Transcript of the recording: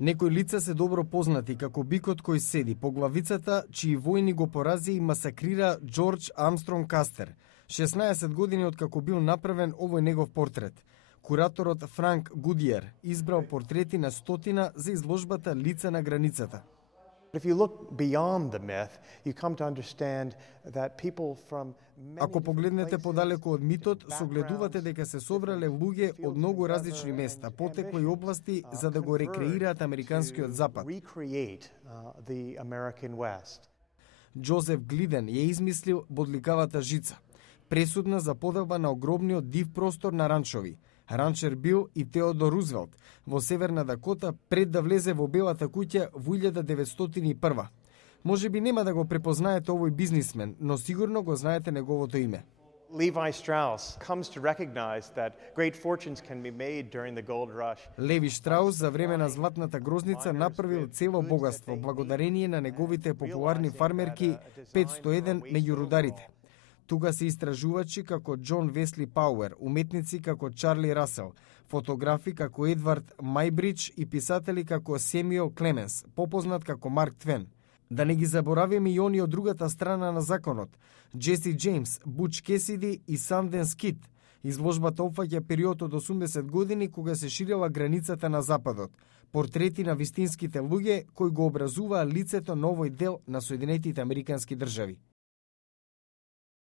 Некои лица се добро познати, како бикот кој седи по главицата, чии војни го порази и масакрира Џорџ Армстронг Кастер, 16 години откако бил направен овој негов портрет. Кураторот Франк Гудиер избрал портрети на стотина за изложбата Лица на границата. Ако погледнете подалеку од митот, согледувате дека се собрале луѓе од многу различни места, потекло и области за да го рекреираат американскиот запад. Џозеф Глиден ја измислил бодликавата жица, пресудна за поделба на огромниот див простор на ранчови. Ранчер бил и Теодор Рузвелт во Северна Дакота пред да влезе во Белата куќа во 1901. Може би нема да го препознаете овој бизнисмен, но сигурно го знаете неговото име. Levi Strauss comes to recognize that great fortunes can be made during the gold rush. Леви Штраус за време на златната грозница направил цело богатство благодарение на неговите популарни фармерки 501 меѓу рударите. Тука се истражувачи како Џон Весли Пауер, уметници како Чарли Расел, фотографи како Едвард Мајбридж и писатели како Семюел Клеменс, попознат како Марк Твен. Да не ги заборавиме и они од другата страна на законот, Джеси Джеймс, Буч Кесиди и Санденс Кид. Изложбата опфаќа период од 80 години кога се ширела границата на Западот, портрети на вистинските луѓе кои го образуваа лицето на овој дел на Соединетите Американски држави.